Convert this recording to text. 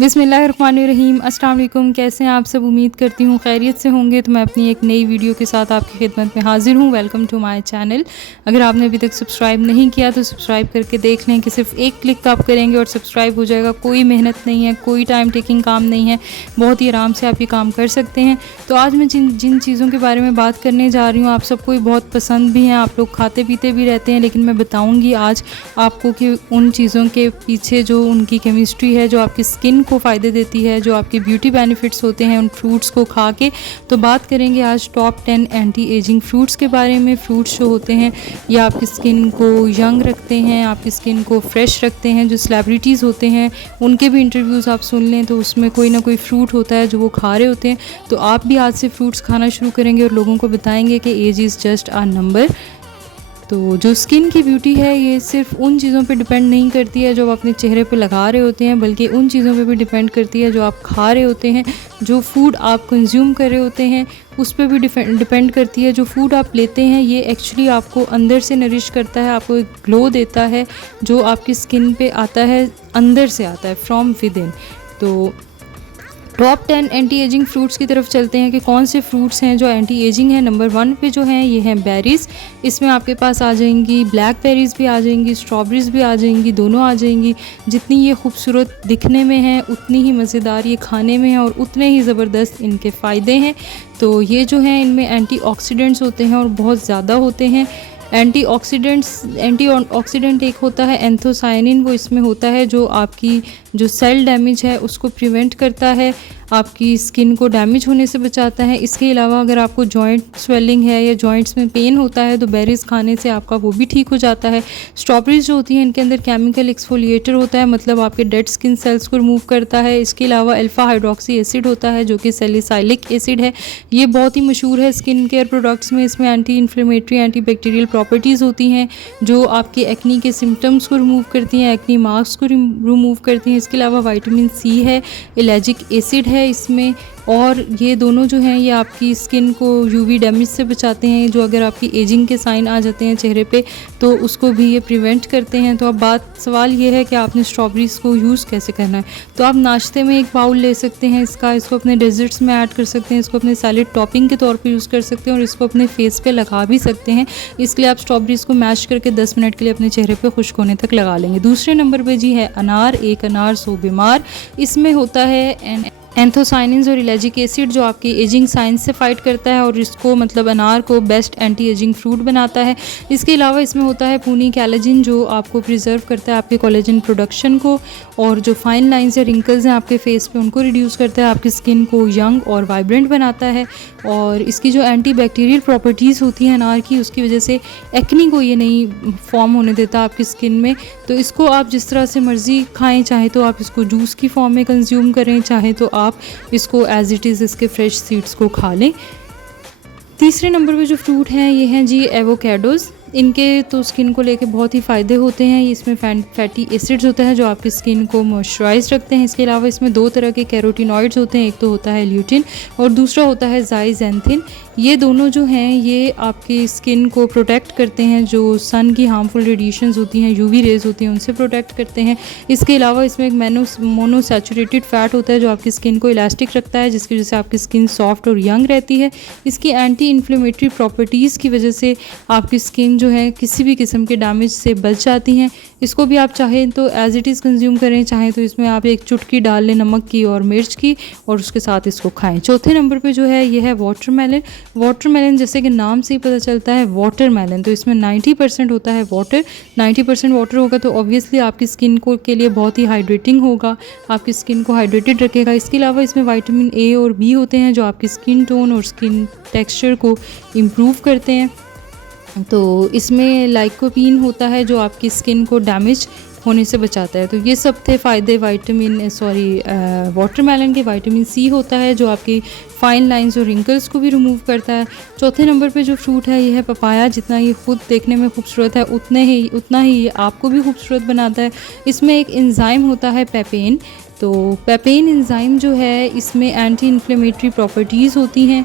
बिस्मिल्लाहिर्रहमानिर्रहीम। अस्सलाम वालेकुम। कैसे हैं आप सब? उम्मीद करती हूँ खैरियत से होंगे। तो मैं अपनी एक नई वीडियो के साथ आपकी खिदमत में हाजिर हूँ। Welcome to my channel. अगर आपने अभी तक सब्सक्राइब नहीं किया तो सब्सक्राइब करके देख लें कि सिर्फ एक क्लिक आप करेंगे और सब्सक्राइब हो जाएगा। कोई मेहनत नहीं है, कोई टाइम टेकिंग काम नहीं है, बहुत ही आराम से आप ये काम कर सकते हैं। तो आज मैं जिन चीज़ों के बारे में बात करने जा रही हूँ आप सबको बहुत पसंद भी हैं, आप लोग खाते पीते भी रहते हैं, लेकिन मैं बताऊँगी आज आपको कि उन चीज़ों के पीछे जो उनकी केमिस्ट्री है, जो आपकी स्किन को फ़ायदे देती है, जो आपके ब्यूटी बेनिफिट्स होते हैं उन फ्रूट्स को खा के। तो बात करेंगे आज टॉप 10 एंटी एजिंग फ्रूट्स के बारे में। फ्रूट्स जो होते हैं ये आपकी स्किन को यंग रखते हैं, आपकी स्किन को फ्रेश रखते हैं। जो सेलिब्रिटीज़ होते हैं उनके भी इंटरव्यूज़ आप सुन लें तो उसमें कोई ना कोई फ्रूट होता है जो वो खा रहे होते हैं। तो आप भी आज से फ्रूट्स खाना शुरू करेंगे और लोगों को बताएंगे कि age is just a number. तो जो स्किन की ब्यूटी है ये सिर्फ उन चीज़ों पे डिपेंड नहीं करती है जो आप अपने चेहरे पे लगा रहे होते हैं, बल्कि उन चीज़ों पे भी डिपेंड करती है जो आप खा रहे होते हैं, जो फूड आप कंज्यूम कर रहे होते हैं उस पे भी डिपेंड करती है। जो फूड आप लेते हैं ये एक्चुअली आपको अंदर से नरिश करता है, आपको एक ग्लो देता है जो आपकी स्किन पे आता है, अंदर से आता है, फ्रॉम विद इन। तो टॉप 10 एंटी एजिंग फ्रूट्स की तरफ चलते हैं कि कौन से फ्रूट्स हैं जो एंटी एजिंग हैं। नंबर 1 पे जो हैं ये हैं बेरीज़। इसमें आपके पास आ जाएंगी ब्लैक बेरीज़ भी आ जाएंगी, स्ट्रॉबेरीज़ भी आ जाएंगी, दोनों आ जाएंगी। जितनी ये खूबसूरत दिखने में हैं उतनी ही मज़ेदार ये खाने में हैं और उतने ही ज़बरदस्त इनके फ़ायदे हैं। तो ये जो हैं इनमें एंटीऑक्सीडेंट्स होते हैं और बहुत ज़्यादा होते हैं। एंटीऑक्सीडेंट एक होता है एंथोसायनिन, वो इसमें होता है जो आपकी जो सेल डैमेज है उसको प्रिवेंट करता है, आपकी स्किन को डैमेज होने से बचाता है। इसके अलावा अगर आपको जॉइंट स्वेलिंग है या जॉइंट्स में पेन होता है तो बेरीज़ खाने से आपका वो भी ठीक हो जाता है। स्ट्रॉबेरीज़ जो होती हैं इनके अंदर केमिकल एक्सफोलिएटर होता है, मतलब आपके डेड स्किन सेल्स को रिमूव करता है। इसके अलावा अल्फ़ा हाइड्रोक्सी एसिड होता है जो कि सैलिसाइलिक एसिड है, ये बहुत ही मशहूर है स्किन केयर प्रोडक्ट्स में। इसमें anti inflammatory anti bacterial properties होती हैं जो आपके एक्नी के सिम्टम्स को रिमूव करती हैं, एक्नी मार्क्स को रिमूव करती हैं। इसके अलावा विटामिन सी है, एलर्जिक एसिड है इसमें, और ये दोनों जो हैं ये आपकी स्किन को यूवी डैमेज से बचाते हैं। जो अगर आपकी एजिंग के साइन आ जाते हैं चेहरे पे तो उसको भी ये प्रिवेंट करते हैं। तो अब सवाल ये है कि आपने स्ट्रॉबेरीज़ को यूज़ कैसे करना है। तो आप नाश्ते में एक बाउल ले सकते हैं इसको अपने डेजर्ट्स में ऐड कर सकते हैं, इसको अपने सैलेड टॉपिंग के तौर पे यूज़ कर सकते हैं और इसको अपने फेस पे लगा भी सकते हैं। इसके लिए आप स्ट्रॉबेरीज़ को मैश करके 10 मिनट के लिए अपने चेहरे पे खुश्क होने तक लगा लेंगे। दूसरे नंबर पे जी है अनार। एक अनार 100 बीमार। इसमें होता है एंथोसाइनिन्स और एलर्जिक एसिड जो आपकी एजिंग साइंस से फाइट करता है और इसको मतलब अनार को बेस्ट एंटी एजिंग फ्रूट बनाता है। इसके अलावा इसमें होता है पूनी कैलेजिन जो आपको प्रिजर्व करता है आपके कोलेजन प्रोडक्शन को, और जो फाइन लाइंस या रिंकल्स हैं आपके फेस पे उनको रिड्यूस करता है, आपकी स्किन को यंग और वाइब्रेंट बनाता है। और इसकी जो एंटी बैक्टीरियल प्रॉपर्टीज़ होती हैं अनार की, उसकी वजह से एक्नी को ये नहीं फॉर्म होने देता आपकी स्किन में। तो इसको आप जिस तरह से मर्ज़ी खाएँ, चाहे तो आप इसको जूस की फॉर्म में कंज्यूम करें, चाहे तो आप इसको एज इट इज़ इसके फ्रेश सीड्स को खा लें। तीसरे नंबर पे जो फ्रूट हैं ये हैं जी एवोकाडोज़। इनके तो स्किन को लेके बहुत ही फ़ायदे होते हैं। इसमें फैटी एसिड्स होते हैं जो आपकी स्किन को मॉइस्चराइज रखते हैं। इसके अलावा इसमें 2 तरह के कैरोटीनॉइड्स होते हैं, एक तो होता है ल्यूटिन और दूसरा होता है ज़ाइज़ैंथिन। ये दोनों जो हैं ये आपकी स्किन को प्रोटेक्ट करते हैं, जो सन की हार्मफुल रेडिएशंस होती हैं, यूवी रेज होती हैं, उनसे प्रोटेक्ट करते हैं। इसके अलावा इसमें एक मोनोसैचुरेटेड फ़ैट होता है जो आपकी स्किन को इलास्टिक रखता है, जिसकी वजह से आपकी स्किन सॉफ्ट और यंग रहती है। इसकी एंटी इन्फ्लेमेटरी प्रॉपर्टीज़ की वजह से आपकी स्किन जो है किसी भी किस्म के डैमेज से बच जाती हैं। इसको भी आप चाहें तो एज इट इज़ कंज्यूम करें, चाहें तो इसमें आप एक चुटकी डाल लें नमक की और मिर्च की और उसके साथ इसको खाएं। चौथे नंबर पे जो है ये है वाटरमेलन। वाटरमेलन जैसे कि नाम से ही पता चलता है वाटरमेलन, तो इसमें 90% होता है वाटर। 90% वाटर होगा तो ऑब्वियसली आपकी स्किन को के लिए बहुत ही हाइड्रेटिंग होगा, आपकी स्किन को हाइड्रेटेड रखेगा। इसके अलावा इसमें विटामिन ए और बी होते हैं जो आपकी स्किन टोन और स्किन टेक्सचर को इम्प्रूव करते हैं। तो इसमें लाइकोपीन होता है जो आपकी स्किन को डैमेज होने से बचाता है। तो ये सब थे फ़ायदे वाटरमेलन के। विटामिन सी होता है जो आपकी फाइन लाइंस और रिंकल्स को भी रिमूव करता है। चौथे नंबर पे जो फ्रूट है ये है पपाया। जितना ये खुद देखने में खूबसूरत है उतना ही ये आपको भी खूबसूरत बनाता है। इसमें एक एंजाइम होता है पेपेन। तो पेपेन एंजाइम जो है इसमें एंटी इन्फ्लेमेटरी प्रॉपर्टीज़ होती हैं